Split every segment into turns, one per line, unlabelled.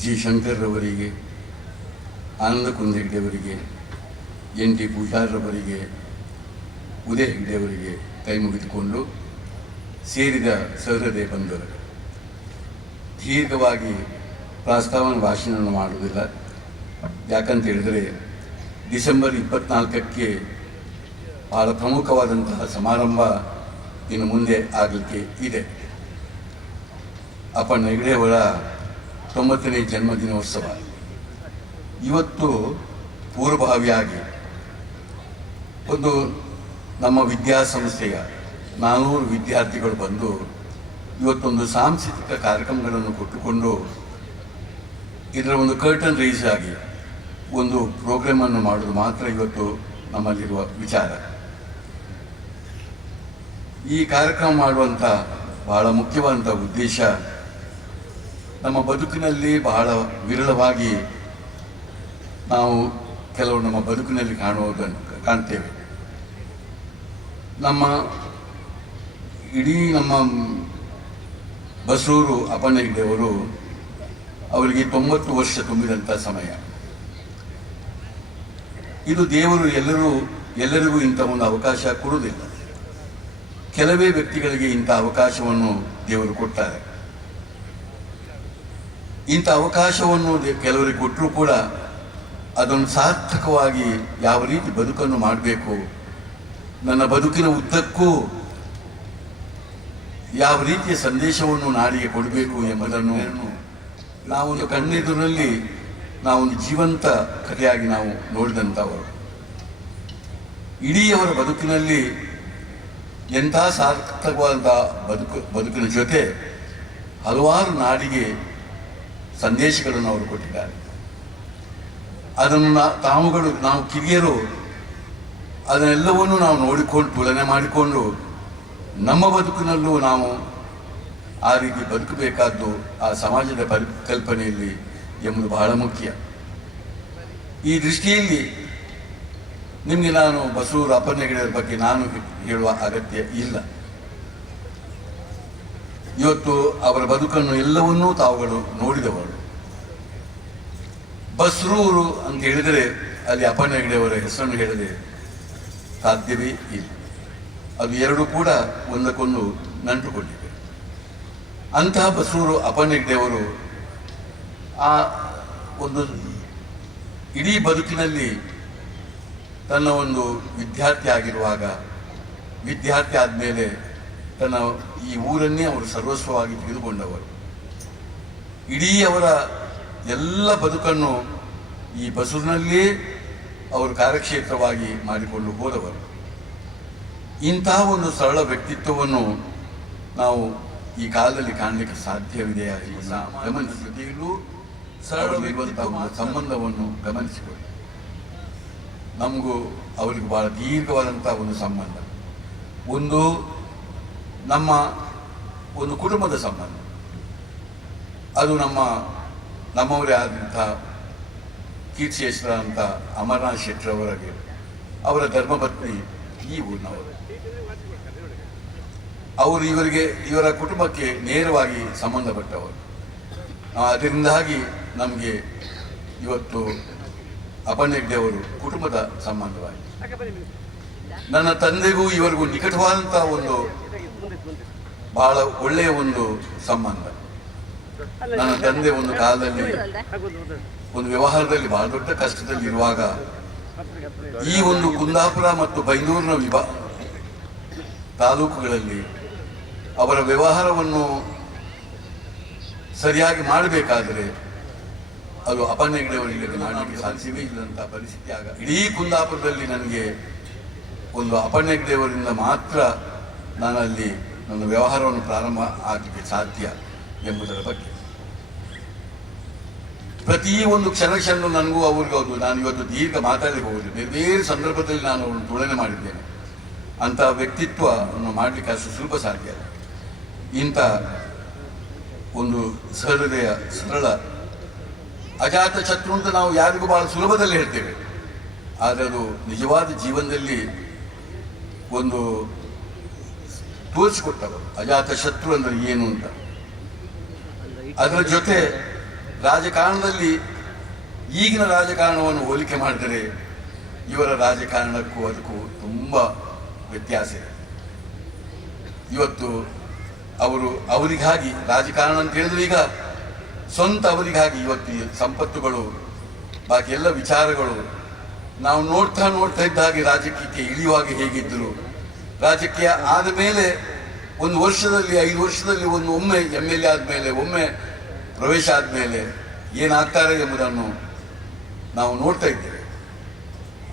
G ಶಂಕರ್ರವರಿಗೆ, ಆನಂದ ಕುಂದ ಹೆಗ್ಡೆಯವರಿಗೆ N T ಪೂಜಾರ್ರವರಿಗೆ, ಉದಯ ಹೆಗ್ಡೆಯವರಿಗೆ ಕೈ ಮುಗಿದುಕೊಂಡು ಸೇರಿದ ಸಹೃದಯ ಬಂದರು ದೀರ್ಘವಾಗಿ ಪ್ರಸ್ತಾವನ ಭಾಷಣವನ್ನು ಮಾಡುವುದಿಲ್ಲ. ಯಾಕಂತ ಹೇಳಿದರೆ, ಡಿಸೆಂಬರ್ ಇಪ್ಪತ್ನಾಲ್ಕಕ್ಕೆ ಬಹಳ ಪ್ರಮುಖವಾದಂತಹ ಸಮಾರಂಭ ಇನ್ನು ಮುಂದೆ ಆಗಲಿಕ್ಕೆ ಇದೆ. ಅಪ್ಪಣ್ಣ ಹೆಗಡೆಯವರ ತೊಂಬತ್ತನೇ ಜನ್ಮದಿನೋತ್ಸವ. ಇವತ್ತು ಪೂರ್ವಭಾವಿಯಾಗಿ ಒಂದು ನಮ್ಮ ವಿದ್ಯಾಸಂಸ್ಥೆಯ ನಾನೂರು ವಿದ್ಯಾರ್ಥಿಗಳು ಬಂದು ಇವತ್ತೊಂದು ಸಾಂಸ್ಕೃತಿಕ ಕಾರ್ಯಕ್ರಮಗಳನ್ನು ಕೊಟ್ಟುಕೊಂಡು ಇದರ ಒಂದು ಕರ್ಟನ್ ರೈಸ್ ಆಗಿ ಒಂದು ಪ್ರೋಗ್ರಾಮನ್ನು ಮಾಡೋದು ಮಾತ್ರ ಇವತ್ತು ನಮ್ಮಲ್ಲಿರುವ ವಿಚಾರ. ಈ ಕಾರ್ಯಕ್ರಮ ಮಾಡುವಂಥ ಬಹಳ ಮುಖ್ಯವಾದಂಥ ಉದ್ದೇಶ ನಮ್ಮ ಬದುಕಿನಲ್ಲಿ ಬಹಳ ವಿರಳವಾಗಿ ನಾವು ಕೆಲವು ನಮ್ಮ ಬದುಕಿನಲ್ಲಿ ಕಾಣುವುದನ್ನು ಕಾಣ್ತೇವೆ. ನಮ್ಮ ಇಡೀ ನಮ್ಮ ಬಸೂರು ಅಪ್ಪಣ್ಣ ಹೆಗ್ಡೆಯವರು ಅವರಿಗೆ ತೊಂಬತ್ತು ವರ್ಷ ತುಂಬಿದಂಥ ಸಮಯ. ಇದು ದೇವರು ಎಲ್ಲರೂ, ಎಲ್ಲರಿಗೂ ಇಂಥ ಒಂದು ಅವಕಾಶ ಕೊಡುವುದಿಲ್ಲ. ಕೆಲವೇ ವ್ಯಕ್ತಿಗಳಿಗೆ ಇಂಥ ಅವಕಾಶವನ್ನು ದೇವರು ಕೊಡ್ತಾರೆ. ಇಂಥ ಅವಕಾಶವನ್ನು ಕೆಲವರಿಗೆ ಕೊಟ್ಟರೂ ಕೂಡ ಅದನ್ನು ಸಾರ್ಥಕವಾಗಿ ಯಾವ ರೀತಿ ಬದುಕನ್ನು ಮಾಡಬೇಕು, ನನ್ನ ಬದುಕಿನ ಉದ್ದಕ್ಕೂ ಯಾವ ರೀತಿಯ ಸಂದೇಶವನ್ನು ನಾಡಿಗೆ ಕೊಡಬೇಕು ಎಂಬುದನ್ನು ನಾವು ಕಣ್ಣೆದುರಲ್ಲಿ ನಾವೊಂದು ಜೀವಂತ ಕಥೆಯಾಗಿ ನಾವು ನೋಡಿದಂಥವರು. ಇಡೀ ಅವರ ಬದುಕಿನಲ್ಲಿ ಎಂಥ ಸಾರ್ಥಕವಾದಂಥ ಬದುಕು, ಬದುಕಿನ ಜೊತೆ ಹಲವಾರು ನಾಡಿಗೆ ಸಂದೇಶಗಳನ್ನು ಅವರು ಕೊಟ್ಟಿದ್ದಾರೆ. ಅದನ್ನು ತಾವುಗಳು, ನಾವು ಕಿರಿಯರು, ಅದನ್ನೆಲ್ಲವನ್ನು ನಾವು ನೋಡಿಕೊಂಡು, ತುಲನೆ ಮಾಡಿಕೊಂಡು, ನಮ್ಮ ಬದುಕಿನಲ್ಲೂ ನಾವು ಆ ರೀತಿ ಬದುಕಬೇಕಾದ್ದು ಆ ಸಮಾಜದ ಪರಿಕಲ್ಪನೆಯಲ್ಲಿ ಎಂಬುದು ಬಹಳ ಮುಖ್ಯ. ಈ ದೃಷ್ಟಿಯಲ್ಲಿ ನಿಮಗೆ ನಾನು ಬಸವೂರು ಅಪ್ಪನೆಗಳ ಬಗ್ಗೆ ನಾನು ಹೇಳುವ ಅಗತ್ಯ ಇಲ್ಲ. ಇವತ್ತು ಅವರ ಬದುಕನ್ನು ಎಲ್ಲವನ್ನೂ ತಾವುಗಳು ನೋಡಿದವರು. ಬಸ್ರೂರು ಅಂತ ಹೇಳಿದರೆ ಅಲ್ಲಿ ಅಪ್ಪಣ್ಣ ಹೆಗಡೆಯವರ ಹೆಸರನ್ನು ಹೇಳದೆ ಸಾಧ್ಯವೇ ಇಲ್ಲ. ಅದು ಎರಡೂ ಕೂಡ ಒಂದಕ್ಕೊಂದು ನಂಟುಕೊಂಡಿವೆ ಅಂತಹ ಬಸ್ರೂರು ಅಪ್ಪಣ್ಣ ಹೆಗಡೆಯವರು ಆ ಒಂದು ಇಡೀ ಬದುಕಿನಲ್ಲಿ ತನ್ನ ಒಂದು ವಿದ್ಯಾರ್ಥಿ ಆಗಿರುವಾಗ, ವಿದ್ಯಾರ್ಥಿ ಆದಮೇಲೆ ತನ್ನ ಈ ಊರನ್ನೇ ಅವರು ಸರ್ವಸ್ವವಾಗಿ ತೆಗೆದುಕೊಂಡವರು. ಇಡೀ ಅವರ ಎಲ್ಲ ಬದುಕನ್ನು ಈ ಬಸೂರಿನಲ್ಲೇ ಅವರು ಕಾರ್ಯಕ್ಷೇತ್ರವಾಗಿ ಮಾಡಿಕೊಂಡು ಹೋದವರು. ಇಂತಹ ಒಂದು ಸರಳ ವ್ಯಕ್ತಿತ್ವವನ್ನು ನಾವು ಈ ಕಾಲದಲ್ಲಿ ಕಾಣಲಿಕ್ಕೆ ಸಾಧ್ಯವಿದೆಯಾ ಇಲ್ಲ ಗಮನಿಸುತ್ತಿಯೂ ಸರಳವಿರುವಂತಹ ಸಂಬಂಧವನ್ನು ಗಮನಿಸಿಕೊಳ್ಳಿ. ನಮಗೂ ಅವರಿಗೆ ಬಹಳ ದೀರ್ಘವಾದಂತಹ ಒಂದು ಸಂಬಂಧ. ಒಂದು ನಮ್ಮ ಒಂದು ಕುಟುಂಬದ ಸಂಬಂಧ. ಅದು ನಮ್ಮ, ನಮ್ಮವರೇ ಆದಂಥ ಕೀರ್ತಿಯೇಶ್ವರ ಅಂತ ಅಮರನಾಥ್ ಶೆಟ್ಟಿ ಅವರಿಗೆ, ಅವರ ಧರ್ಮಪತ್ನಿ ಈ ಊರಿನವರು. ಅವರು ಇವರಿಗೆ, ಇವರ ಕುಟುಂಬಕ್ಕೆ ನೇರವಾಗಿ ಸಂಬಂಧಪಟ್ಟವರು. ಅದರಿಂದಾಗಿ ನಮಗೆ ಇವತ್ತು ಅಪನೆಗ್ಡೆಯವರು ಕುಟುಂಬದ ಸಂಬಂಧವಾಗಿ ನನ್ನ ತಂದೆಗೂ ಇವರಿಗೂ ನಿಕಟವಾದಂಥ ಒಂದು ಬಹಳ ಒಳ್ಳೆಯ ಒಂದು ಸಂಬಂಧ. ನನ್ನ ತಂದೆ ಒಂದು ಕಾಲದಲ್ಲಿ ಒಂದು ವ್ಯವಹಾರದಲ್ಲಿ ಬಹಳ ದೊಡ್ಡ ಕಷ್ಟದಲ್ಲಿ ಇರುವಾಗ ಈ ಒಂದು ಕುಂದಾಪುರ ಮತ್ತು ಬೈಂದೂರಿನ ವಿಭಾ ತಾಲೂಕುಗಳಲ್ಲಿ ಅವರ ವ್ಯವಹಾರವನ್ನು ಸರಿಯಾಗಿ ಮಾಡಬೇಕಾದರೆ ಅದು ಅಪನೆಗಡೆಯವರಿಗೆ ಮಾಡಲಿಕ್ಕೆ ಸಾಧ್ಯವೇ ಇಲ್ಲದಂಥ ಪರಿಸ್ಥಿತಿ ಆಗ ಇಡೀ ಕುಂದಾಪುರದಲ್ಲಿ ನನಗೆ ಒಂದು ಅಪನೆಗಡೆಯವರಿಂದ ಮಾತ್ರ ನಾನಲ್ಲಿ ನನ್ನ ವ್ಯವಹಾರವನ್ನು ಪ್ರಾರಂಭ ಆಗಲಿಕ್ಕೆ ಸಾಧ್ಯ ಎಂಬುದರ ಬಗ್ಗೆ. ಪ್ರತಿ ಒಂದು ಕ್ಷಣ ಕ್ಷಣ ನನಗೂ ಅವ್ರಿಗೂ ಹೌದು ನಾನು ಇವತ್ತು ದೀರ್ಘ ಮಾತಾಡಲಿಕ್ಕೆ ಹೋಗುದು ಬೇರೆ ಸಂದರ್ಭದಲ್ಲಿ ನಾನು ಅವರನ್ನು ತುಳನೆ ಮಾಡಿದ್ದೇನೆ. ಅಂಥ ವ್ಯಕ್ತಿತ್ವವನ್ನು ಮಾಡಲಿಕ್ಕೆ ಅಷ್ಟು ಸುಲಭ ಸಾಧ್ಯ. ಇಂಥ ಒಂದು ಸಹೃದಯ, ಸರಳ, ಅಜಾತ ಶತ್ರು ಅಂತ ನಾವು ಯಾರಿಗೂ ಬಹಳ ಸುಲಭದಲ್ಲಿ ಹೇಳ್ತೇವೆ. ಆದರೆ ಅದು ನಿಜವಾದ ಜೀವನದಲ್ಲಿ ಒಂದು ತೋರಿಸಿಕೊಟ್ಟವರು ಅಜಾತ ಶತ್ರು ಅಂದರೆ ಏನು ಅಂತ. ಅದರ ಜೊತೆ ರಾಜಕಾರಣದಲ್ಲಿ ಈಗಿನ ರಾಜಕಾರಣವನ್ನು ಹೋಲಿಕೆ ಮಾಡಿದರೆ ಇವರ ರಾಜಕಾರಣಕ್ಕೂ ಅದಕ್ಕೂ ತುಂಬ ವ್ಯತ್ಯಾಸ ಇದೆ. ಇವತ್ತು ಅವರು ಅವರಿಗಾಗಿ ರಾಜಕಾರಣ ಅಂತ ಹೇಳಿದ್ರೆ ಈಗ ಸ್ವಂತ ಅವರಿಗಾಗಿ ಇವತ್ತು ಸಂಪತ್ತುಗಳು, ಬಾಕಿ ಎಲ್ಲ ವಿಚಾರಗಳು ನಾವು ನೋಡ್ತಾ ನೋಡ್ತಾ ಇದ್ದ ಹಾಗೆ ರಾಜಕೀಯಕ್ಕೆ ಇಳಿಯುವಾಗ ಹೇಗಿದ್ದರು ರಾಜಕೀಯ ಆದ ಮೇಲೆ ಒಂದು ವರ್ಷದಲ್ಲಿ, ಐದು ವರ್ಷದಲ್ಲಿ ಒಂದು ಒಮ್ಮೆ ಎಂ ಎಲ್ ಎ ಆದಮೇಲೆ, ಒಮ್ಮೆ ಪ್ರವೇಶ ಆದಮೇಲೆ ಏನಾಗ್ತಾರೆ ಎಂಬುದನ್ನು ನಾವು ನೋಡ್ತಾ ಇದ್ದೇವೆ.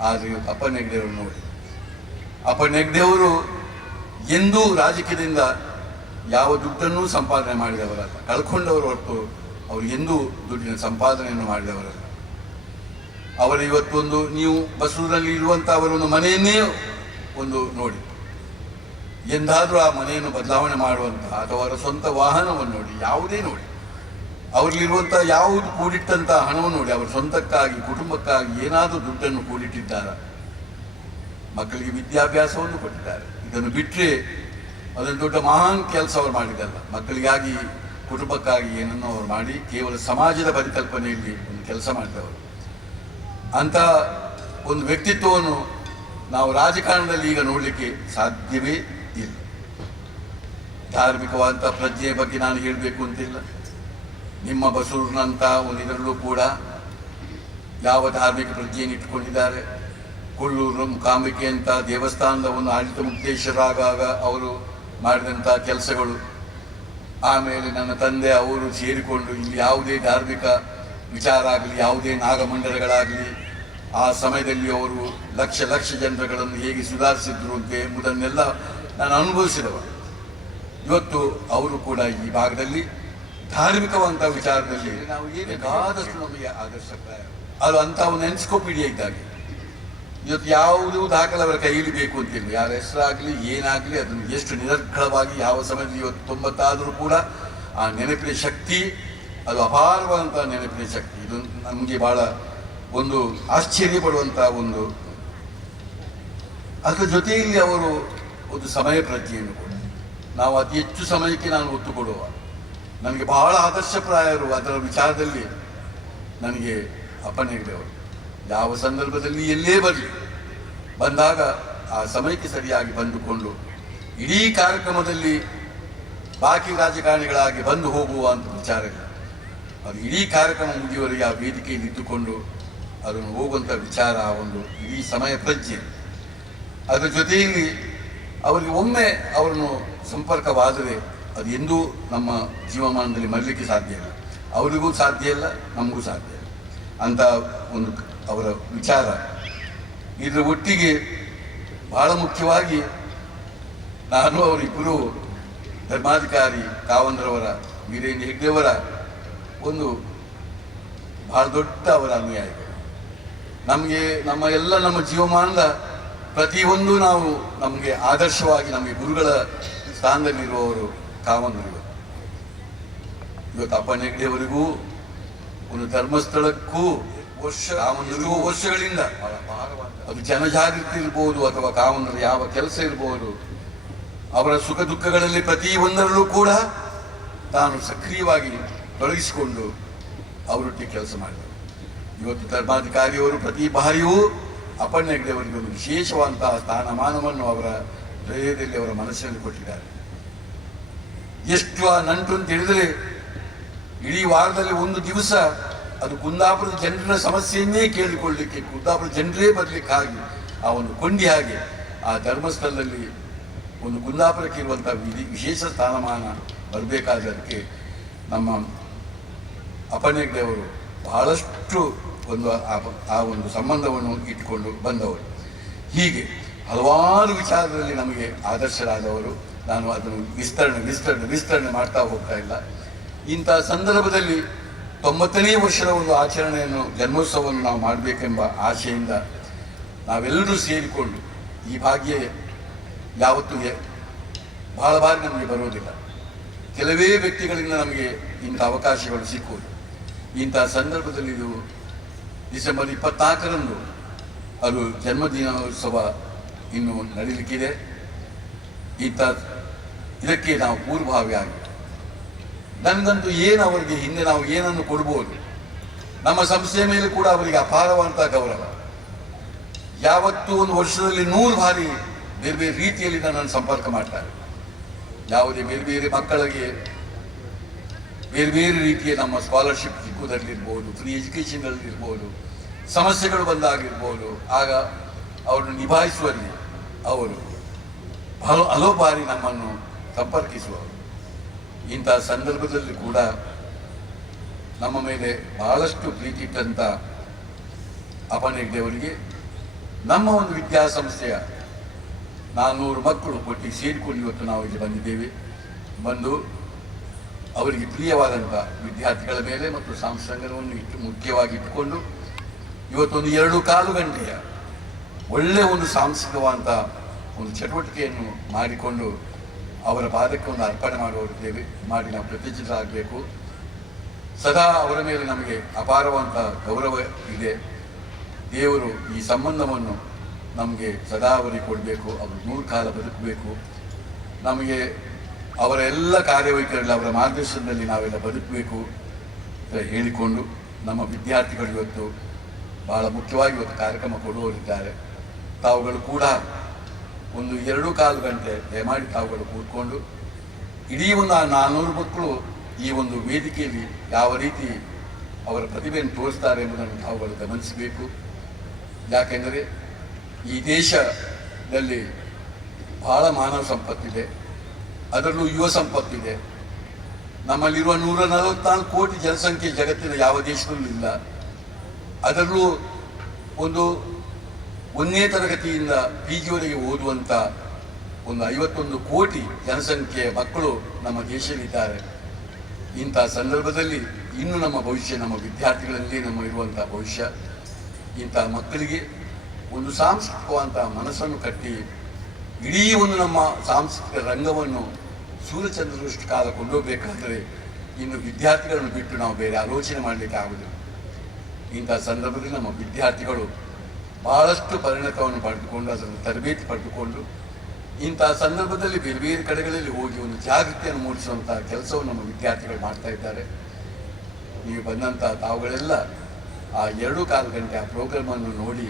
ಆದರೆ ಇವತ್ತು ಅಪ್ಪಣ್ಣ ಹೆಗ್ಡೆಯವರು ನೋಡಿ. ಅಪ್ಪ ಹೆಗ್ಡೆಯವರು ಎಂದೂ ರಾಜಕೀಯದಿಂದ ಯಾವ ದುಡ್ಡನ್ನೂ ಸಂಪಾದನೆ ಮಾಡಿದವರಲ್ಲ. ಕಳ್ಕೊಂಡವರು ಹೊರತು ಅವರು ಎಂದೂ ದುಡ್ಡಿನ ಸಂಪಾದನೆಯನ್ನು ಮಾಡಿದವರಲ್ಲ. ಅವರ ಇವತ್ತೊಂದು ನೀವು ಬಸೂರಿನಲ್ಲಿ ಇರುವಂಥ ಅವರೊಂದು ಮನೆಯನ್ನೇ ಒಂದು ನೋಡಿ. ಎಂದಾದರೂ ಆ ಮನೆಯನ್ನು ಬದಲಾವಣೆ ಮಾಡುವಂತಹ ಅಥವಾ ಅವರ ಸ್ವಂತ ವಾಹನವನ್ನು ನೋಡಿ, ಯಾವುದೇ ನೋಡಿ ಅವರಲ್ಲಿರುವಂಥ ಯಾವುದು ಕೂಡಿಟ್ಟಂಥ ಹಣವನ್ನು ನೋಡಿ, ಅವರ ಸ್ವಂತಕ್ಕಾಗಿ, ಕುಟುಂಬಕ್ಕಾಗಿ ಏನಾದರೂ ದುಡ್ಡನ್ನು ಕೂಡಿಟ್ಟಿದ್ದಾರ. ಮಕ್ಕಳಿಗೆ ವಿದ್ಯಾಭ್ಯಾಸವನ್ನು ಕೊಟ್ಟಿದ್ದಾರೆ. ಇದನ್ನು ಬಿಟ್ಟರೆ ಅದೊಂದು ದೊಡ್ಡ ಮಹಾನ್ ಕೆಲಸ ಅವರು ಮಾಡಿದ್ದಲ್ಲ. ಮಕ್ಕಳಿಗಾಗಿ, ಕುಟುಂಬಕ್ಕಾಗಿ ಏನನ್ನು ಅವರು ಮಾಡಿ, ಕೇವಲ ಸಮಾಜದ ಪರಿಕಲ್ಪನೆಯಲ್ಲಿ ಒಂದು ಕೆಲಸ ಮಾಡಿದವರು. ಅಂತ ಒಂದು ವ್ಯಕ್ತಿತ್ವವನ್ನು ನಾವು ರಾಜಕಾರಣದಲ್ಲಿ ಈಗ ನೋಡಲಿಕ್ಕೆ ಸಾಧ್ಯವೇ ಧಾರ್ಮಿಕವಾದಂಥ ಪ್ರಜ್ಞೆಯ ಬಗ್ಗೆ ನಾನು ಹೇಳಬೇಕು ಅಂತಿಲ್ಲ. ನಿಮ್ಮ ಬಸೂರಿನಂಥ ಒಂದು ಇದರಲ್ಲೂ ಕೂಡ ಯಾವ ಧಾರ್ಮಿಕ ಪ್ರಜ್ಞೆಯನ್ನು ಇಟ್ಟುಕೊಂಡಿದ್ದಾರೆ. ಕೊಳ್ಳೂರು ಕಾಂಬಿಕೆ ಅಂತ ದೇವಸ್ಥಾನದ ಒಂದು ಆಡಳಿತ ಮುಕ್ತೇಶ್ವರಾಗಾಗ ಅವರು ಮಾಡಿದಂಥ ಕೆಲಸಗಳು. ಆಮೇಲೆ ನನ್ನ ತಂದೆ ಅವರು ಸೇರಿಕೊಂಡು ಇಲ್ಲಿ ಯಾವುದೇ ಧಾರ್ಮಿಕ ವಿಚಾರ ಆಗಲಿ, ಯಾವುದೇ ನಾಗಮಂಡಲಗಳಾಗಲಿ, ಆ ಸಮಯದಲ್ಲಿ ಅವರು ಲಕ್ಷ ಲಕ್ಷ ಜನರುಗಳನ್ನು ಹೇಗೆ ಸುಧಾರಿಸಿದ್ರು ಅಂತ ಎಂಬುದನ್ನೆಲ್ಲ ನಾನು ಅನುಭವಿಸಿದವ ಇವತ್ತು ಅವರು ಕೂಡ ಈ ಭಾಗದಲ್ಲಿ ಧಾರ್ಮಿಕವಂತ ವಿಚಾರದಲ್ಲಿ ನಾವು ಏನು ಬೇಕಾದಷ್ಟು ನಮಗೆ ಆದರ್ಶಪ್ರಾಯ ಅದು ಅಂತ ಒಂದು ಎನ್ಸ್ಕೋಪೀಡಿಯಾ ಇದ್ದಾಗೆ ಇವತ್ತು ಯಾವುದೂ ದಾಖಲೆ ಅವರ ಕೈಯಲ್ಲಿ ಬೇಕು ಅಂತಿಲ್ಲ. ಯಾರ ಹೆಸರಾಗಲಿ ಏನಾಗಲಿ ಅದನ್ನು ಎಷ್ಟು ನಿರರ್ಗಳವಾಗಿ ಯಾವ ಸಮಯದಲ್ಲಿ ಇವತ್ತು ತೊಂಬತ್ತಾದರೂ ಕೂಡ ಆ ನೆನಪಿನ ಶಕ್ತಿ ಅದು ಅಪಾರವಾದಂಥ ನೆನಪಿನ ಶಕ್ತಿ. ಇದು ನಮಗೆ ಬಹಳ ಒಂದು ಆಶ್ಚರ್ಯ ಪಡುವಂಥ ಒಂದು ಅದರ ಜೊತೆಯಲ್ಲಿ ಅವರು ಒಂದು ಸಮಯ ಪ್ರಜ್ಞೆಯನ್ನು ಕೂಡ ನಾವು ಅತಿ ಹೆಚ್ಚು ಸಮಯಕ್ಕೆ ನಾನು ಒತ್ತು ಕೊಡುವ ನನಗೆ ಬಹಳ ಆದರ್ಶಪ್ರಾಯರು ಅದರ ವಿಚಾರದಲ್ಲಿ ನನಗೆ ಅಪ್ಪಣೆಗಳು ಯಾವ ಸಂದರ್ಭದಲ್ಲಿ ಎಲ್ಲೇ ಬರಲಿ, ಬಂದಾಗ ಆ ಸಮಯಕ್ಕೆ ಸರಿಯಾಗಿ ಬಂದುಕೊಂಡು ಇಡೀ ಕಾರ್ಯಕ್ರಮದಲ್ಲಿ ಬಾಕಿ ರಾಜಕಾರಣಿಗಳಾಗಿ ಬಂದು ಹೋಗುವ ಅಂತ ವಿಚಾರ ಇಲ್ಲ. ಅದು ಇಡೀ ಕಾರ್ಯಕ್ರಮ ಮುಗಿಯುವವರೆಗೆ ಆ ವೇದಿಕೆಯಲ್ಲಿ ಇದ್ದುಕೊಂಡು ಅದನ್ನು ಹೋಗುವಂಥ ವಿಚಾರ ಒಂದು ಇಡೀ ಸಮಯ ಪ್ರಜ್ಞೆ. ಅದರ ಜೊತೆಯಲ್ಲಿ ಅವರಿಗೆ ಒಮ್ಮೆ ಅವರನ್ನು ಸಂಪರ್ಕವಾದರೆ ಅದು ಎಂದೂ ನಮ್ಮ ಜೀವಮಾನದಲ್ಲಿ ಮರಲಿಕ್ಕೆ ಸಾಧ್ಯ ಇಲ್ಲ. ಅವರಿಗೂ ಸಾಧ್ಯ ಇಲ್ಲ, ನಮಗೂ ಸಾಧ್ಯ ಇಲ್ಲ. ಅಂತ ಒಂದು ಅವರ ವಿಚಾರ. ಇದರ ಒಟ್ಟಿಗೆ ಬಹಳ ಮುಖ್ಯವಾಗಿ ನಾನು ಅವರಿಬ್ಬರು ಧರ್ಮಾಧಿಕಾರಿ ಕಾವಂದ್ರವರ, ವೀರೇಂದ್ರ ಹೆಗ್ಡೆಯವರ ಒಂದು ಬಹಳ ದೊಡ್ಡ ಅವರ ಅನುಯಾಯಿಗಳು. ನಮಗೆ ನಮ್ಮ ಎಲ್ಲ ನಮ್ಮ ಜೀವಮಾನದ ಪ್ರತಿಯೊಂದು ನಾವು ನಮಗೆ ಆದರ್ಶವಾಗಿ ನಮಗೆ ಗುರುಗಳ ಸ್ಥಾನದಲ್ಲಿರುವವರು ಕಾವಂದರು ಇವತ್ತು ಅಪ್ಪ ನೆಗಡಿಯವರಿಗೂ ಒಂದು ಧರ್ಮಸ್ಥಳಕ್ಕೂ ವರ್ಷ ಕಾವಂದರಿಗೂ ವರ್ಷಗಳಿಂದ ಅದು ಜನಜಾಗೃತಿ ಇರ್ಬೋದು ಅಥವಾ ಕಾಮನರು ಯಾವ ಕೆಲಸ ಇರ್ಬೋದು, ಅವರ ಸುಖ ದುಃಖಗಳಲ್ಲಿ ಪ್ರತಿ ಒಂದರಲ್ಲೂ ಕೂಡ ತಾನು ಸಕ್ರಿಯವಾಗಿ ತೊಡಗಿಸಿಕೊಂಡು ಅವರೊಟ್ಟಿಗೆ ಕೆಲಸ ಮಾಡಿದರು. ಇವತ್ತು ಧರ್ಮಾಧಿಕಾರಿಯವರು ಪ್ರತಿ ಬಾರಿಯೂ ಅಪ್ಪಣ್ಣ ಹೆಗ್ಡೆಯವರಿಗೆ ಒಂದು ವಿಶೇಷವಾದಂತಹ ಸ್ಥಾನಮಾನವನ್ನು ಅವರ ಹೃದಯದಲ್ಲಿ ಅವರ ಮನಸ್ಸಿನಲ್ಲಿ ಕೊಟ್ಟಿದ್ದಾರೆ. ಎಷ್ಟು ಆ ನಂಟು ಅಂತ ಹೇಳಿದರೆ, ಇಡೀ ವಾರದಲ್ಲಿ ಒಂದು ದಿವಸ ಅದು ಕುಂದಾಪುರದ ಜನರ ಸಮಸ್ಯೆಯನ್ನೇ ಕೇಳಿಕೊಳ್ಳಲಿಕ್ಕೆ ಕುಂದಾಪುರ ಜನರೇ ಬರಲಿಕ್ಕೆ ಆಗಿ ಆ ಒಂದು ಕೊಂಡಿ ಹಾಗೆ, ಆ ಧರ್ಮಸ್ಥಳದಲ್ಲಿ ಒಂದು ಕುಂದಾಪುರಕ್ಕೆ ಇರುವಂಥ ವಿಶೇಷ ಸ್ಥಾನಮಾನ ಬರಬೇಕಾದಕ್ಕೆ ನಮ್ಮ ಅಪನೆಗ್ಡೆಯವರು ಬಹಳಷ್ಟು ಒಂದು ಆ ಒಂದು ಸಂಬಂಧವನ್ನು ಇಟ್ಟುಕೊಂಡು ಬಂದವರು. ಹೀಗೆ ಹಲವಾರು ವಿಚಾರದಲ್ಲಿ ನಮಗೆ ಆದರ್ಶರಾದವರು. ನಾನು ಅದನ್ನು ವಿಸ್ತರಣೆ ವಿಸ್ತರಣೆ ವಿಸ್ತರಣೆ ಮಾಡ್ತಾ ಹೋಗ್ತಾ ಇಲ್ಲ. ಇಂಥ ಸಂದರ್ಭದಲ್ಲಿ ತೊಂಬತ್ತನೇ ವರ್ಷದ ಒಂದು ಆಚರಣೆಯನ್ನು, ಜನ್ಮೋತ್ಸವವನ್ನು ನಾವು ಮಾಡಬೇಕೆಂಬ ಆಶೆಯಿಂದ ನಾವೆಲ್ಲರೂ ಸೇರಿಕೊಂಡು ಈ ಭಾಗ್ಯ ಯಾವತ್ತೂ ಭಾಳ ಬಾರಿ ನಮಗೆ ಬರೋದಿಲ್ಲ ಕೆಲವೇ ವ್ಯಕ್ತಿಗಳಿಂದ ನಮಗೆ ಇಂಥ ಅವಕಾಶಗಳು ಸಿಕ್ಕುವುದು ಇಂಥ ಸಂದರ್ಭದಲ್ಲಿ ಇದು ಡಿಸೆಂಬರ್ ಇಪ್ಪತ್ನಾಲ್ಕರಂದು ಅದು ಜನ್ಮದಿನೋತ್ಸವ ಇನ್ನು ನಡೀಲಿಕ್ಕಿದೆ. ಇಂಥ ಇದಕ್ಕೆ ನಾವು ಪೂರ್ವಭಾವಿಯಾಗಿ ನನಗಂತೂ ಏನು ಅವರಿಗೆ ಹಿಂದೆ ನಾವು ಏನನ್ನು ಕೊಡ್ಬೋದು? ನಮ್ಮ ಸಂಸ್ಥೆಯ ಮೇಲೆ ಕೂಡ ಅವರಿಗೆ ಅಪಾರವಾದಂತಹ ಗೌರವ. ಯಾವತ್ತೂ ಒಂದು ವರ್ಷದಲ್ಲಿ ನೂರು ಬಾರಿ ಬೇರೆ ಬೇರೆ ರೀತಿಯಲ್ಲಿ ನನ್ನನ್ನು ಸಂಪರ್ಕ ಮಾಡ್ತಾರೆ. ಯಾವುದೇ ಬೇರೆ ಬೇರೆ ಮಕ್ಕಳಿಗೆ ಬೇರೆ ಬೇರೆ ರೀತಿಯ ನಮ್ಮ ಸ್ಕಾಲರ್ಶಿಪ್ ಸಿಕ್ಕುವುದರಲ್ಲಿರ್ಬೋದು ಫ್ರೀ ಎಜುಕೇಷನ್ಗಳಿರ್ಬೋದು ಸಮಸ್ಯೆಗಳು ಬಂದಾಗಿರ್ಬೋದು. ಆಗ ಅವರನ್ನು ನಿಭಾಯಿಸುವಲ್ಲಿ ಅವರು ಹಲವು ಹಲವು ಬಾರಿ ನಮ್ಮನ್ನು ಸಂಪರ್ಕಿಸುವವರು ಇಂಥ ಸಂದರ್ಭದಲ್ಲಿ ಕೂಡ ನಮ್ಮ ಮೇಲೆ ಬಹಳಷ್ಟು ಪ್ರೀತಿ ಇಟ್ಟಂತ ಅಪನ ಹೆಗ್ಡೆಯವರಿಗೆ ನಮ್ಮ ಒಂದು ವಿದ್ಯಾಸಂಸ್ಥೆಯ ನಾನ್ನೂರು ಮಕ್ಕಳು ಒಟ್ಟಿಗೆ ಸೇರಿಕೊಂಡು ಇವತ್ತು ನಾವು ಇಲ್ಲಿ ಬಂದಿದ್ದೇವೆ. ಬಂದು ಅವರಿಗೆ ಪ್ರಿಯವಾದಂಥ ವಿದ್ಯಾರ್ಥಿಗಳ ಮೇಲೆ ಮತ್ತು ಸಾಂಸ್ಕೃತಿಕವನ್ನು ಇಟ್ಟು ಮುಖ್ಯವಾಗಿ ಇಟ್ಟುಕೊಂಡು ಇವತ್ತೊಂದು ಎರಡು ಕಾಲು ಗಂಟೆಯ ಒಳ್ಳೆಯ ಒಂದು ಸಾಂಸ್ಕೃತಿಕವಾದಂಥ ಒಂದು ಚಟುವಟಿಕೆಯನ್ನು ಮಾಡಿಕೊಂಡು ಅವರ ಪಾದಕ್ಕೆ ಒಂದು ಅರ್ಪಣೆ ಮಾಡುವರಿದ್ದೇವೆ ಮಾಡಿ ನಾವು ಪ್ರತಿಷ್ಠಿತರಾಗಬೇಕು. ಸದಾ ಅವರ ಮೇಲೆ ನಮಗೆ ಅಪಾರವಂತ ಗೌರವ ಇದೆ. ದೇವರು ಈ ಸಂಬಂಧವನ್ನು ನಮಗೆ ಸದಾ ಅವರಿಗೆ ಕೊಡಬೇಕು, ಅವರು ನೂರು ಕಾಲ ಬದುಕಬೇಕು. ನಮಗೆ ಅವರ ಎಲ್ಲ ಕಾರ್ಯವೈಖರಿಯಲ್ಲಿ ಅವರ ಮಾರ್ಗದರ್ಶನದಲ್ಲಿ ನಾವೆಲ್ಲ ಬದುಕಬೇಕು ಅಂತ ಹೇಳಿಕೊಂಡು ನಮ್ಮ ವಿದ್ಯಾರ್ಥಿಗಳು ಇವತ್ತು ಬಹಳ ಮುಖ್ಯವಾಗಿ ಇವತ್ತು ಕಾರ್ಯಕ್ರಮ ಕೊಡುವವರಿದ್ದಾರೆ. ತಾವುಗಳು ಕೂಡ ಒಂದು ಎರಡು ಕಾಲು ಗಂಟೆ ದಯಮಾಡಿ ತಾವುಗಳು ಕೂತ್ಕೊಂಡು, ಇಡೀ ಒಂದು ನಾನ್ನೂರು ಮಕ್ಕಳು ಈ ಒಂದು ವೇದಿಕೆಯಲ್ಲಿ ಯಾವ ರೀತಿ ಅವರ ಪ್ರತಿಭೆಯನ್ನು ತೋರಿಸ್ತಾರೆ ಎಂಬುದನ್ನು ತಾವುಗಳು ಗಮನಿಸಬೇಕು. ಯಾಕೆಂದರೆ ಈ ದೇಶದಲ್ಲಿ ಬಹಳ ಮಾನವ ಸಂಪತ್ತಿದೆ, ಅದರಲ್ಲೂ ಯುವ ಸಂಪತ್ತಿದೆ. ನಮ್ಮಲ್ಲಿರುವ ನೂರ ನಲವತ್ನಾಲ್ಕು ಕೋಟಿ ಜನಸಂಖ್ಯೆ ಜಗತ್ತಿನ ಯಾವ ದೇಶದಲ್ಲೂ ಇಲ್ಲ. ಅದರಲ್ಲೂ ಒಂದು ಒಂದನೇ ತರಗತಿಯಿಂದ ಪಿ ಜಿವರೆಗೆ ಓದುವಂಥ ಒಂದು ಐವತ್ತೊಂದು ಕೋಟಿ ಜನಸಂಖ್ಯೆಯ ಮಕ್ಕಳು ನಮ್ಮ ದೇಶದಲ್ಲಿದ್ದಾರೆ. ಇಂಥ ಸಂದರ್ಭದಲ್ಲಿ ಇನ್ನು ನಮ್ಮ ಭವಿಷ್ಯ, ನಮ್ಮ ವಿದ್ಯಾರ್ಥಿಗಳಲ್ಲಿ ನಮ್ಮ ಇರುವಂಥ ಭವಿಷ್ಯ, ಇಂಥ ಮಕ್ಕಳಿಗೆ ಒಂದು ಸಾಂಸ್ಕೃತಿಕವಂತ ಮನಸ್ಸನ್ನು ಕಟ್ಟಿ ಇಡೀ ಒಂದು ನಮ್ಮ ಸಾಂಸ್ಕೃತಿಕ ರಂಗವನ್ನು ಸೂರ್ಯಚಂದ್ರದಷ್ಟು ಕಾಲ ಕೊಂಡೋಗಬೇಕಾದರೆ ಇನ್ನು ವಿದ್ಯಾರ್ಥಿಗಳನ್ನು ಬಿಟ್ಟು ನಾವು ಬೇರೆ ಆಲೋಚನೆ ಮಾಡಲಿಕ್ಕೆ ಆಗುವುದಿಲ್ಲ ಇಂಥ ಸಂದರ್ಭದಲ್ಲಿ ನಮ್ಮ ವಿದ್ಯಾರ್ಥಿಗಳು ಬಹಳಷ್ಟು ಪರಿಣತವನ್ನು ಪಡೆದುಕೊಂಡು, ಅದನ್ನು ತರಬೇತಿ ಪಡೆದುಕೊಂಡು, ಇಂತಹ ಸಂದರ್ಭದಲ್ಲಿ ಬೇರೆ ಬೇರೆ ಕಡೆಗಳಲ್ಲಿ ಹೋಗಿ ಒಂದು ಜಾಗೃತಿಯನ್ನು ಮೂಡಿಸುವಂತಹ ಕೆಲಸವನ್ನು ನಮ್ಮ ವಿದ್ಯಾರ್ಥಿಗಳು ಮಾಡ್ತಾ ಇದ್ದಾರೆ. ನೀವು ಬಂದಂಥ ತಾವುಗಳೆಲ್ಲ ಆ ಎರಡು ಕಾಲು ಗಂಟೆ ಆ ಪ್ರೋಗ್ರಾಮನ್ನು ನೋಡಿ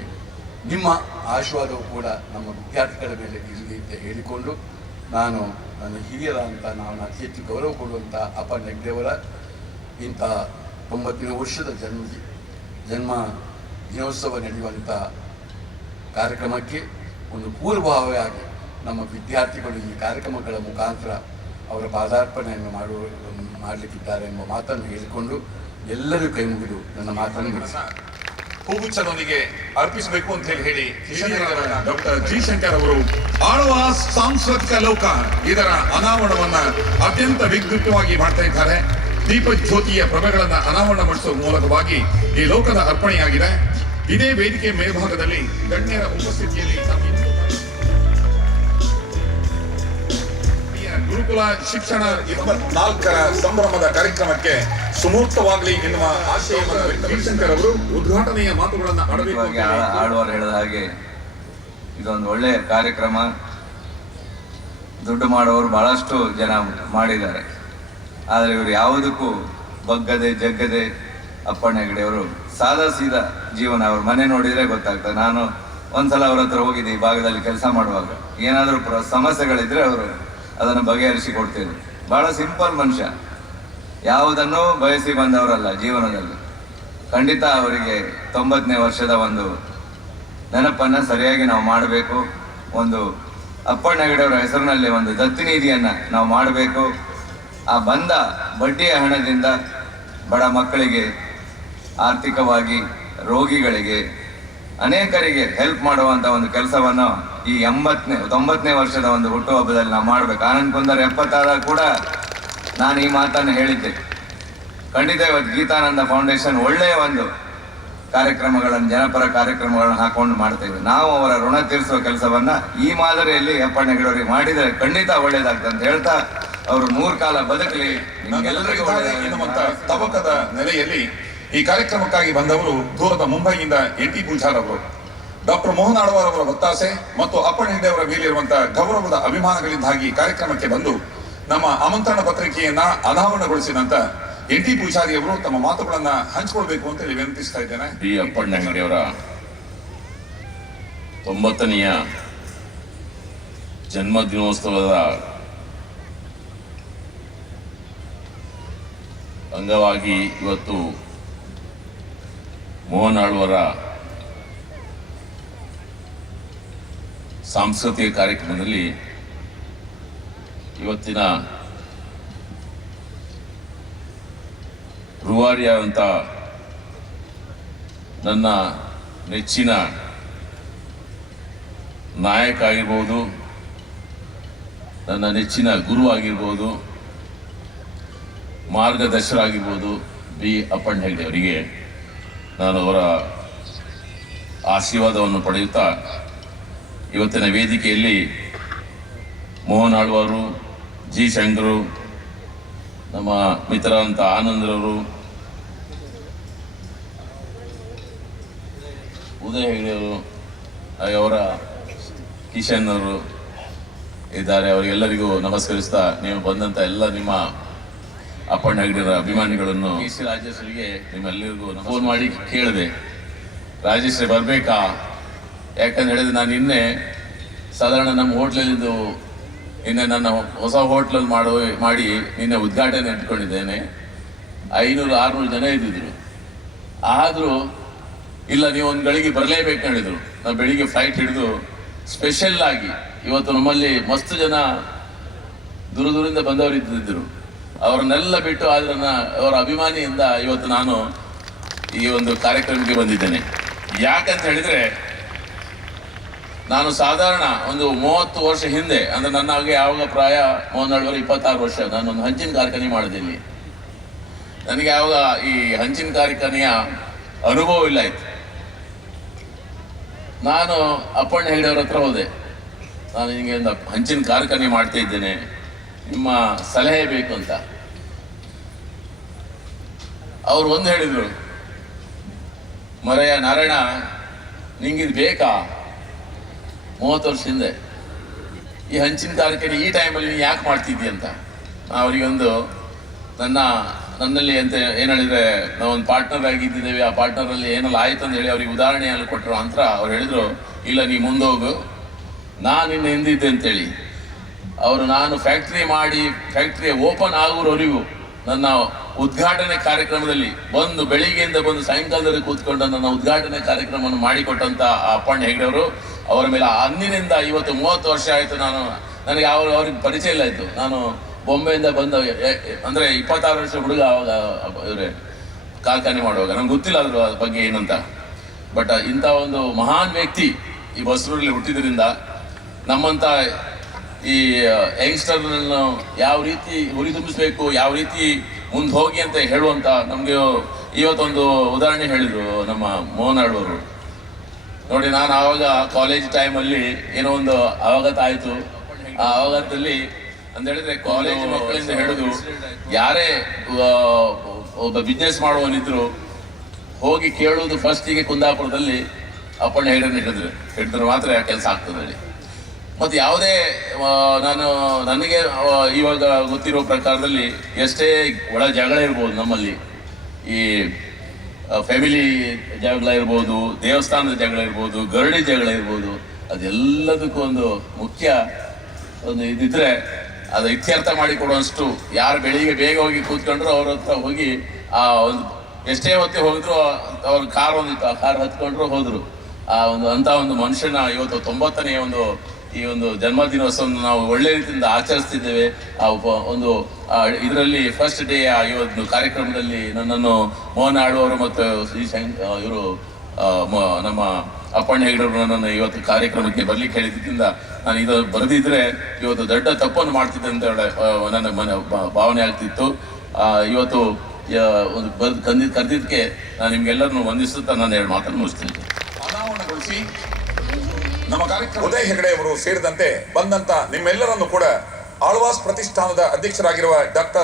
ನಿಮ್ಮ ಆಶೀರ್ವಾದವು ಕೂಡ ನಮ್ಮ ವಿದ್ಯಾರ್ಥಿಗಳ ಮೇಲೆ ಇರಲಿ ಅಂತ ಹೇಳಿಕೊಂಡು, ನಾನು ನನ್ನ ಹಿರಿಯರ ಅಂತ ನಾನು ಅತಿ ಹೆಚ್ಚು ಗೌರವ ಕೊಡುವಂಥ ಅಪ್ಪ ನೆಗ್ಡೆಯವರ ಇಂಥ ತೊಂಬತ್ತನೇ ವರ್ಷದ ಜನ್ಮ ಜನ್ಮ ದಿನೋತ್ಸವ ನಡೆಯುವಂಥ ಕಾರ್ಯಕ್ರಮಕ್ಕೆ ಒಂದು ಪೂರ್ವಭಾವಿಯಾಗಿ ನಮ್ಮ ವಿದ್ಯಾರ್ಥಿಗಳು ಈ ಕಾರ್ಯಕ್ರಮಗಳ ಮುಖಾಂತರ ಅವರ ಪಾದಾರ್ಪಣೆಯನ್ನು ಮಾಡುವ, ಮಾಡಲಿಕ್ಕಿದ್ದಾರೆ ಎಂಬ ಮಾತನ್ನು ಹೇಳಿಕೊಂಡು ಎಲ್ಲರೂ ಕೈ ಮುಗಿದು ನನ್ನ ಮಾತನ್ನು ಮುಗಿಸಿ.
ಹೂಗುಚ್ಛದೊಂದಿಗೆ ಅರ್ಪಿಸಬೇಕು ಅಂತ ಹೇಳಿ ಹೇಳಿ ಡಾಕ್ಟರ್ ಜಿ ಶಂಕರ್ ಅವರು ಆಳುವ ಸಾಂಸ್ಕೃತಿಕ ಲೋಕ ಇದರ ಅನಾವರಣವನ್ನ ಅತ್ಯಂತ ವಿದ್ಯುಕ್ತವಾಗಿ ಮಾಡ್ತಾ ಇದ್ದಾರೆ. ದೀಪ ಜ್ಯೋತಿಯ ಅನಾವರಣ ಮಾಡಿಸುವ ಮೂಲಕವಾಗಿ ಈ ಲೋಕದ ಅರ್ಪಣೆಯಾಗಿದೆ. ಇದೇ ವೇದಿಕೆ ಮೇಲ್ಭಾಗದಲ್ಲಿ ಗಣ್ಯರ ಉಪಸ್ಥಿತಿಯಲ್ಲಿ ಗುರುಕುಲ ಶಿಕ್ಷಣ ಇಪ್ಪತ್ನಾಲ್ಕರ ಸಂಭ್ರಮದ ಕಾರ್ಯಕ್ರಮಕ್ಕೆ ಸುಮೂರ್ತವಾಗಲಿ ಎನ್ನುವ ಆಶಯವನ್ನು ಅವರು ಉದ್ಘಾಟನೆಯ ಮಾತುಗಳನ್ನು ಆಡಬೇಕು
ಆಳುವರು ಹೇಳಿದ ಹಾಗೆ ಇದೊಂದು ಒಳ್ಳೆಯ ಕಾರ್ಯಕ್ರಮ. ದುಡ್ಡು ಮಾಡುವವರು ಬಹಳಷ್ಟು ಜನ ಮಾಡಿದ್ದಾರೆ. ಆದರೆ ಇವರು ಯಾವುದಕ್ಕೂ ಬಗ್ಗದೆ ಜಗ್ಗದೆ ಅಪ್ಪಣ್ಣ ಹೆಗಡೆಯವರು ಸಾದಾ ಸೀದಾ ಜೀವನ, ಅವ್ರ ಮನೆ ನೋಡಿದ್ರೆ ಗೊತ್ತಾಗ್ತದೆ. ನಾನು ಒಂದ್ಸಲ ಅವ್ರ ಹತ್ರ ಹೋಗಿದ್ದೆ, ಈ ಭಾಗದಲ್ಲಿ ಕೆಲಸ ಮಾಡುವಾಗ. ಏನಾದರೂ ಪ್ರ, ಸಮಸ್ಯೆಗಳಿದ್ರೆ ಅವರು ಅದನ್ನು ಬಗೆಹರಿಸಿ ಕೊಡ್ತೇನೆ. ಬಹಳ ಸಿಂಪಲ್ ಮನುಷ್ಯ. ಯಾವುದನ್ನು ಬಯಸಿ ಬಂದವರಲ್ಲ ಜೀವನದಲ್ಲಿ. ಖಂಡಿತ ಅವರಿಗೆ ತೊಂಬತ್ತನೇ ವರ್ಷದ ಒಂದು ನೆನಪನ್ನು ಸರಿಯಾಗಿ ನಾವು ಮಾಡಬೇಕು. ಒಂದು ಅಪ್ಪಣ್ಣ ಹೆಸರಿನಲ್ಲಿ ಒಂದು ದತ್ತಿ ನಿಧಿಯನ್ನು ನಾವು ಮಾಡಬೇಕು. ಆ ಬಂದ ಬಡ್ಡಿಯ ಹಣದಿಂದ ಬಡ ಮಕ್ಕಳಿಗೆ ಆರ್ಥಿಕವಾಗಿ ರೋಗಿಗಳಿಗೆ ಅನೇಕರಿಗೆ ಹೆಲ್ಪ್ ಮಾಡುವಂತ ಒಂದು ಕೆಲಸವನ್ನು ಈ ಎಂಬತ್ತನೇ, ತೊಂಬತ್ತನೇ ವರ್ಷದ ಒಂದು ಹುಟ್ಟುಹಬ್ಬದಲ್ಲಿ ನಾವು ಮಾಡ್ಬೇಕು. ಆನಂದ್ ಕುಂದರ್ ಎಪ್ಪತ್ತಾದಾಗ ಕೂಡ ನಾನು ಈ ಮಾತನ್ನು ಹೇಳಿದ್ದೆ. ಖಂಡಿತ ಇವತ್ತು ಗೀತಾನಂದ ಫೌಂಡೇಶನ್ ಒಳ್ಳೆಯ ಒಂದು ಕಾರ್ಯಕ್ರಮಗಳನ್ನು, ಜನಪರ ಕಾರ್ಯಕ್ರಮಗಳನ್ನು ಹಾಕೊಂಡು ಮಾಡ್ತೇವೆ ನಾವು ಅವರ ಋಣ ತೀರಿಸುವ ಕೆಲಸವನ್ನ ಈ ಮಾದರಿಯಲ್ಲಿ ಅಪ್ಪಣ್ಣ ಹೆಗಡೆಯವರಿಗೆ ಮಾಡಿದರೆ ಖಂಡಿತ ಒಳ್ಳೇದಾಗ್ತದೆ ಅಂತ ಹೇಳ್ತಾ ಅವರು ಮೂರು ಕಾಲ ಬದುಕಲಿ.
ತಬಕದ ನೆಲೆಯಲ್ಲಿ ಈ ಕಾರ್ಯಕ್ರಮಕ್ಕಾಗಿ ಬಂದವರು ದೂರದ ಮುಂಬೈಯಿಂದ ಎನ್ ಟಿ ಪೂಜಾರ್ ಅವರು ಡಾಕ್ಟರ್ ಮೋಹನ್ ಆಳ್ವಾರ್ ಅವರ ಒತ್ತಾಸೆ ಮತ್ತು ಅಪ್ಪಣ್ಣ ಹೆಗ್ಡೆ ಅವರ ಮೇಲಿರುವಂತಹ ಗೌರವದ ಅಭಿಮಾನಗಳಿಂದಾಗಿ ಕಾರ್ಯಕ್ರಮಕ್ಕೆ ಬಂದು ನಮ್ಮ ಆಮಂತ್ರಣ ಪತ್ರಿಕೆಯನ್ನ ಅನಾವರಣಗೊಳಿಸಿದಂತ ಎನ್ ಟಿ ಪೂಜಾರಿ ಅವರು ತಮ್ಮ ಮಾತುಗಳನ್ನ ಹಂಚಿಕೊಳ್ಬೇಕು ಅಂತ ಹೇಳಿ ವಿನಂತಿಸ್ತಾ ಇದ್ದೇನೆ.
ಡಿ ಅಪ್ಪಣ್ಣ ಹೆಗಡೆಯವರ ತೊಂಬತ್ತನೆಯ ಜನ್ಮ ದಿನೋತ್ಸವದ ಅಂಗವಾಗಿ ಇವತ್ತು ಮೋಹನ್ ಆಳ್ವರ ಸಾಂಸ್ಕೃತಿಕ ಕಾರ್ಯಕ್ರಮದಲ್ಲಿ ಇವತ್ತಿನ ರೂವಾರಿಯಾದಂಥ ನನ್ನ ನೆಚ್ಚಿನ ನಾಯಕ ಆಗಿರ್ಬೋದು, ನನ್ನ ನೆಚ್ಚಿನ ಗುರು ಆಗಿರ್ಬೋದು, ಮಾರ್ಗದರ್ಶರಾಗಿರ್ಬೋದು ಬಿ ಅಪ್ಪಣ್ಣ ಹೆಗ್ಡೆ ಅವರಿಗೆ ನಾನು ಅವರ ಆಶೀರ್ವಾದವನ್ನು ಪಡೆಯುತ್ತಾ ಇವತ್ತಿನ ವೇದಿಕೆಯಲ್ಲಿ ಮೋಹನ್ ಆಳ್ವಾರು, ಜಿ ಶಂಕರು, ನಮ್ಮ ಮಿತ್ರರಂತ ಆನಂದ್ರವರು, ಉದಯ ಹೆಗಡೆಯವರು ಹಾಗೆ ಅವರ ಕಿಶನ್ ಅವರು ಇದ್ದಾರೆ. ಅವರಿಗೆಲ್ಲರಿಗೂ ನಮಸ್ಕರಿಸ್ತಾ ನೀವು ಬಂದಂಥ ಎಲ್ಲ ನಿಮ್ಮ ಅಪ್ಪಣ್ಣ ಹೆಗಡೆಯವರ ಅಭಿಮಾನಿಗಳನ್ನು ಕೆ ಸಿ ರಾಜೇಶ್ವರಿಗೆ ನಿಮ್ಮೆಲ್ಲರಿಗೂ ಫೋನ್ ಮಾಡಿ ಕೇಳಿದೆ. ರಾಜೇಶ್ವರಿ ಬರಬೇಕಾ? ಯಾಕಂತ ಹೇಳಿದ್ರೆ ನಾನು ನಿನ್ನೆ ಸಾಧಾರಣ ನಮ್ಮ ಹೋಟ್ಲಲ್ಲಿದ್ದು ನಿನ್ನೆ ನನ್ನ ಹೊಸ ಹೋಟ್ಲಲ್ಲಿ ಮಾಡೋ ಮಾಡಿ ನಿನ್ನೆ ಉದ್ಘಾಟನೆ ಇಟ್ಕೊಂಡಿದ್ದೇನೆ. ಐನೂರು ಆರುನೂರು ಜನ ಇದ್ದಿದ್ರು. ಆದರೂ ಇಲ್ಲ ನೀವು ಒಂದು ಗಳಿಗೆ ಬರಲೇಬೇಕು ಹೇಳಿದರು. ನಾವು ಬೆಳಿಗ್ಗೆ ಫ್ಲೈಟ್ ಹಿಡಿದು ಸ್ಪೆಷಲ್ ಆಗಿ ಇವತ್ತು ನಮ್ಮಲ್ಲಿ ಮಸ್ತ್ ಜನ ದೂರ ದೂರದಿಂದ ಬಂದವರು ಇದ್ದಿದ್ದರು ಅವರನ್ನೆಲ್ಲ ಬಿಟ್ಟು ಅದನ್ನ ಅವರ ಅಭಿಮಾನಿಯಿಂದ ಇವತ್ತು ನಾನು ಈ ಒಂದು ಕಾರ್ಯಕ್ರಮಕ್ಕೆ ಬಂದಿದ್ದೇನೆ. ಯಾಕಂತ ಹೇಳಿದ್ರೆ, ನಾನು ಸಾಧಾರಣ ಒಂದು ಮೂವತ್ತು ವರ್ಷ ಹಿಂದೆ, ಅಂದ್ರೆ ನನ್ನ ಹಾಗೆ ಯಾವಾಗ ಪ್ರಾಯ ಮೂವತ್ತೆರಡುವರೆ ಇಪ್ಪತ್ತಾರು ವರ್ಷ ನಾನು ಒಂದು ಹಂಚಿನ ಕಾರ್ಖಾನೆ ಮಾಡಿದ್ದೀನಿ. ನನಗೆ ಯಾವಾಗ ಈ ಹಂಚಿನ ಕಾರ್ಖಾನೆಯ ಅನುಭವ ಇಲ್ಲ ಆಯ್ತು. ನಾನು ಅಪ್ಪಣ್ಣ ಹೇಳಿದವ್ರ ಹತ್ರ ಹೋದೆ. ನಾನು ನಿಮಗೆ ಒಂದು ಹಂಚಿನ ಕಾರ್ಖಾನೆ ಮಾಡ್ತಾ ಇದ್ದೇನೆ. ನಿಮ್ಮ ಸಲಹೆ ಬೇಕು ಅಂತ. ಅವ್ರು ಒಂದು ಹೇಳಿದರು ಮರೆಯ ನಾರಾಯಣ, ನಿಂಗಿದು ಬೇಕಾ? ಮೂವತ್ತು ವರ್ಷ ಹಿಂದೆ. ಈ ಹಂಚಿನ ಕಾರ್ಯಕ್ರಮ ಈ ಟೈಮಲ್ಲಿ ನೀನು ಯಾಕೆ ಮಾಡ್ತಿದ್ದಿ ಅಂತ. ಅವರಿಗೆ ಅವರಿಗೊಂದು ನನ್ನ, ನನ್ನಲ್ಲಿ ಅಂತ ಏನು ಹೇಳಿದರೆ, ನಾವೊಂದು ಪಾರ್ಟ್ನರ್ ಆಗಿದ್ದೇವೆ ಆ ಪಾರ್ಟ್ನರಲ್ಲಿ ಏನೆಲ್ಲ ಆಯ್ತು ಅಂತ ಹೇಳಿ ಅವ್ರಿಗೆ ಉದಾಹರಣೆಯಲ್ಲಿ ಕೊಟ್ಟರು. ಅಂತ ಅವ್ರು ಹೇಳಿದರು, ಇಲ್ಲ, ನೀ ಮುಂದೆ ಹೋಗು. ನಾನು ನಿನ್ನ ಹಿಂದಿದ್ದೆ ಅಂತೇಳಿ. ಅವರು ನಾನು ಫ್ಯಾಕ್ಟ್ರಿ ಮಾಡಿ ಫ್ಯಾಕ್ಟ್ರಿ ಓಪನ್ ಆಗುವವರೆಗೂ ನನ್ನ ಉದ್ಘಾಟನೆ ಕಾರ್ಯಕ್ರಮದಲ್ಲಿ ಬಂದು ಬೆಳಿಗ್ಗೆಯಿಂದ ಬಂದು ಸಾಯಂಕಾಲದಲ್ಲಿ ಕೂತ್ಕೊಂಡು ನನ್ನ ಉದ್ಘಾಟನೆ ಕಾರ್ಯಕ್ರಮವನ್ನು ಮಾಡಿಕೊಟ್ಟಂತ ಅಪ್ಪಣ್ಣ ಹೆಗ್ಡೆ ಅವರು, ಅವರ ಮೇಲೆ ಅಂದಿನಿಂದ ಇವತ್ತು ಮೂವತ್ತು ವರ್ಷ ಆಯಿತು ನಾನು, ನನಗೆ ಅವರು ಅವ್ರಿಗೆ ಪರಿಚಯ ಇಲ್ಲ ಆಯಿತು ನಾನು ಬೊಂಬೆಯಿಂದ ಬಂದ ಅಂದ್ರೆ ಇಪ್ಪತ್ತಾರು ವರ್ಷ ಹುಡುಗ ಆವಾಗ ಇವರೇ, ಕಾರ್ಖಾನೆ ಮಾಡುವಾಗ. ನಂಗೆ ಗೊತ್ತಿಲ್ಲ ಅದ್ರ ಬಗ್ಗೆ ಏನಂತ. ಬಟ್ ಇಂಥ ಒಂದು ಮಹಾನ್ ವ್ಯಕ್ತಿ ಈ ಬಸರೂರಲ್ಲಿ ಹುಟ್ಟಿದ್ರಿಂದ ನಮ್ಮಂತ ಈ ಯಂಗ್ಸ್ಟರ್ನ ಯಾವ ರೀತಿ ಹುರಿದುಂಬಿಸ್ಬೇಕು, ಯಾವ ರೀತಿ ಮುಂದೆ ಹೋಗಿ ಅಂತ ಹೇಳುವಂತ ನಮಗೆ ಇವತ್ತೊಂದು ಉದಾಹರಣೆ ಹೇಳಿದ್ರು ನಮ್ಮ ಮೋಹನ್ ಆಳ್ವರು ನೋಡಿ, ನಾನು ಆವಾಗ ಕಾಲೇಜ್ ಟೈಮಲ್ಲಿ ಏನೋ ಒಂದು ಅವಗತ ಆಯಿತು. ಆ ಅವಗತದಲ್ಲಿ ಅಂತ ಹೇಳಿದ್ರೆ ಕಾಲೇಜ್ ಮಕ್ಕಳಿಂದ ಹಿಡಿದು ಯಾರೇ ಒಬ್ಬ ಬಿಸ್ನೆಸ್ ಮಾಡುವನಿದ್ರು ಹೋಗಿ ಕೇಳುವುದು ಫಸ್ಟಿಗೆ ಕುಂದಾಪುರದಲ್ಲಿ ಅಪ್ಪಣ್ಣ ಹೇಳಿದ್ರೆ. ಹಿಡಿದ್ರು ಹಿಡಿದ್ರೆ ಮಾತ್ರ ಕೆಲಸ ಆಗ್ತದೆ ಹೇಳಿ ಮತ್ತು ಯಾವುದೇ ನಾನು, ನನಗೆ ಇವಾಗ ಗೊತ್ತಿರೋ ಪ್ರಕಾರದಲ್ಲಿ ಎಷ್ಟೇ ಒಳ ಜಗಳ ಇರ್ಬೋದು ನಮ್ಮಲ್ಲಿ, ಈ ಫ್ಯಾಮಿಲಿ ಜಗಳ ಇರ್ಬೋದು, ದೇವಸ್ಥಾನದ ಜಗಳ ಇರ್ಬೋದು, ಗರಡಿ ಜಗಳ ಇರ್ಬೋದು, ಅದೆಲ್ಲದಕ್ಕೂ ಒಂದು ಮುಖ್ಯ ಒಂದು ಇದಿದ್ರೆ ಅದು ಇತ್ಯರ್ಥ ಮಾಡಿಕೊಡುವಷ್ಟು ಯಾರು ಬೆಳಿಗ್ಗೆ ಬೇಗ ಹೋಗಿ ಕೂತ್ಕೊಂಡ್ರು ಅವ್ರ ಹತ್ರ ಹೋಗಿ ಆ ಒಂದು, ಎಷ್ಟೇ ಹೊತ್ತಿಗೆ ಹೋಗಿದ್ರು ಅವ್ರ ಕಾರ್ ಒಂದಿತ್ತು ಆ ಕಾರ್ ಹತ್ಕೊಂಡ್ರು ಹೋದ್ರು. ಆ ಒಂದು ಅಂತ ಒಂದು ಮನುಷ್ಯನ ಇವತ್ತು ತೊಂಬತ್ತನೇ ಒಂದು ಈ ಒಂದು ಜನ್ಮದಿನೋತ್ಸವವನ್ನು ನಾವು ಒಳ್ಳೆ ರೀತಿಯಿಂದ ಆಚರಿಸ್ತಿದ್ದೇವೆ. ಆ ಒಂದು ಇದರಲ್ಲಿ ಫಸ್ಟ್ ಡೇ ಆ, ಈ ಕಾರ್ಯಕ್ರಮದಲ್ಲಿ ನನ್ನನ್ನು ಮೋಹನ್ ಆಡುವರು ಮತ್ತು ಶ್ರೀ ಇವರು ನಮ್ಮ ಅಪ್ಪಣ್ಣ ಹೆಗಡರು ನನ್ನನ್ನು ಇವತ್ತು ಕಾರ್ಯಕ್ರಮಕ್ಕೆ ಬರ್ಲಿಕ್ಕೆ ಹೇಳಿದ್ದಕ್ಕಿಂತ ನಾನು ಇದು ಬರೆದಿದ್ರೆ ಇವತ್ತು ದೊಡ್ಡ ತಪ್ಪನ್ನು ಮಾಡ್ತಿದ್ದೆ ಅಂತ ನನ್ನ ಮನೆ ಭಾವನೆ ಆಗ್ತಿತ್ತು. ಇವತ್ತು ಒಂದು ಕಂದಿ ಕರೆದಿದ್ದಕ್ಕೆ ನಾನು ನಿಮ್ಗೆಲ್ಲರನ್ನು ವಂದಿಸುತ್ತಾ ನಾನು ಎರಡು ಮಾತನ್ನು ಮುಗಿಸ್ತೀನಿ.
ಅನಾವರಣಗೊಳಿಸಿ. ನಮ್ಮ ಕಾರ್ಯಕ್ರಮ ಉದಯ್ ಹೆಗಡೆ ಅವರು ಸೇರಿದಂತೆ ಬಂದಂತ ನಿಮ್ಮೆಲ್ಲರನ್ನು ಕೂಡ ಆಳ್ವಾಸ್ ಪ್ರತಿಷ್ಠಾನದ ಅಧ್ಯಕ್ಷರಾಗಿರುವ ಡಾಕ್ಟರ್